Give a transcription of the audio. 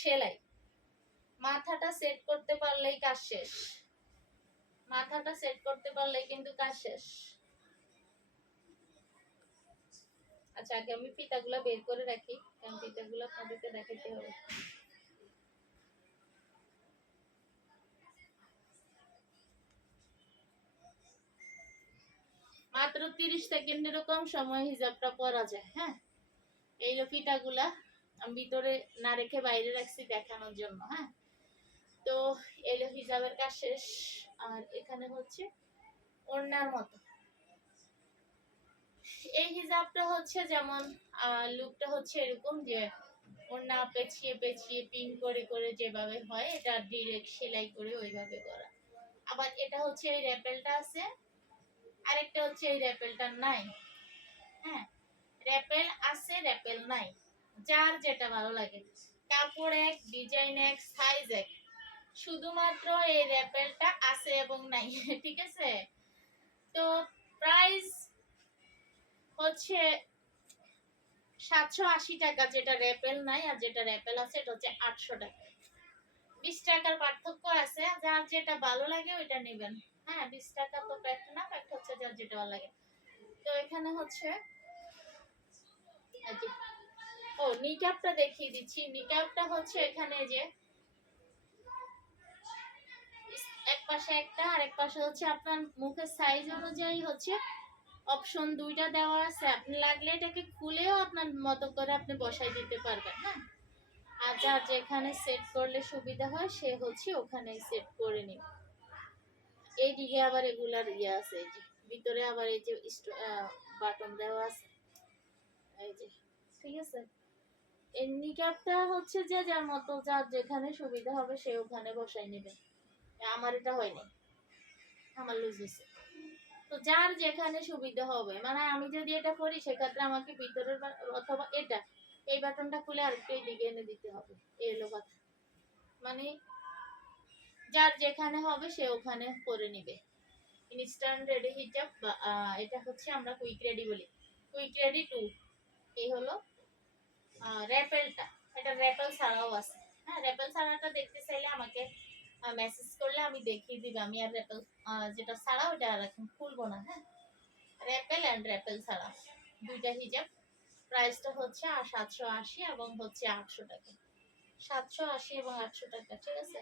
সেলাই। মাথাটা সেট করতে পারলেই কাজ শেষ, মাথাটা সেট করতে পারলেই কিন্তু কাজ শেষ। আচ্ছা আগে আমি ফিতাগুলো বের করে রাখি, কারণ ফিতাগুলো আপনাদেরকে দেখাতে হবে। মাত্র 30 সেকেন্ডের কম সময় হিজাবটা পরা যায়। হ্যাঁ, এই ফিতাগুলা আমি ভিতরে না রেখে বাইরে রাখছি দেখানোর জন্য। হ্যাঁ, তো এই হিজাবের কাজ শেষ। আর এখানে হচ্ছে ওড়নার মতো এই হিজাবটা হচ্ছে যেমন লুকটা হচ্ছে এরকম যে ওড়না পেঁচিয়ে পেঁচিয়ে পিন করে করে যেভাবে হয় এটা ডিরেক্ট সেলাই করে ওইভাবে করা। আবার এটা হচ্ছে এই র্যাপেলটা আছে, আরেকটা হচ্ছে এই র্যাপেলটা নাই। হ্যাঁ, র্যাপেল আছে র্যাপেল নাই, যার যেটা ভালো লাগে। কাপড় এক, ডিজাইন এক, সাইজ এক, শুধুমাত্র এই র্যাপেলটা আছে এবং নাই। ঠিক আছে, তো প্রাইস হচ্ছে 780 টাকা, যেটা র্যাপেল নাই, আর যেটা র্যাপেল আছে এটা হচ্ছে 800 টাকা। 20 টাকার পার্থক্য আছে, যার যেটা ভালো লাগে ওইটা নেবেন। হ্যাঁ, 20 টাকা তো ফ্যাক্ট না, ফ্যাক্ট হচ্ছে যার যেটা ভালো লাগে। তো এখানে হচ্ছে ও নিকাবটা দেখিয়ে দিচ্ছি। নিকাবটা হচ্ছে এখানে যে এক পাশে একটা আর এক পাশে হচ্ছে আপনার মুখের সাইজ অনুযায়ী হচ্ছে অপশন দুইটা দেওয়া আছে। আপনি লাগলে এটাকে খুলেও আপনার মতো করে আপনি বসাই দিতে পারবেন। হ্যাঁ, আর যার যেখানে সেট করলে সুবিধা হয় সে হচ্ছে ওখানে সেট করে নিবে। এইদিকে আবার এগুলার ইয়ে আছে, এই যে ভিতরে আবার এই যে বাটন দেওয়া আছে, এই যে। ঠিক আছে, এই নিকাবটা হচ্ছে যে যার মতো যার যেখানে সুবিধা হবে সে ওখানে বসাই নেবে। আমার এটা হয়নি, আমার লুজ হয়েছে। তো যার যেখানে সুবিধা হবে, মানে আমি যদি এটা করি সেক্ষেত্রে আমাকে ভিতরের অথবা এটা এই বাটনটা খুলে আরেকটা দিকে এনে দিতে হবে। এই হলো কথা, মানে যার যেখানে হবে সে ওখানে করে নিবে। ইনস্ট্যান্ট রেডি হিজাব বা এটা হচ্ছে আমরা কুইক রেডি বলি, কুইক রেডি 2। এই হলো র্যাপেলটা, এটা র্যাপেল ছাড়াও আছে। হ্যাঁ, র্যাপেল ছাড়াটা দেখতে চাইলে আমাকে মেসেজ করলে আমি দেখিয়ে দিব। আমি আর র্যাপেল যেটা ছাড়া ওটা আর এখন খুলবো না। হ্যাঁ, র্যাপেল এন্ড র্যাপেল ছাড়া দুইটা হিজাব। প্রাইসটা হচ্ছে 780 এবং হচ্ছে 800 টাকা। 780 এবং 800 টাকা। ঠিক আছে।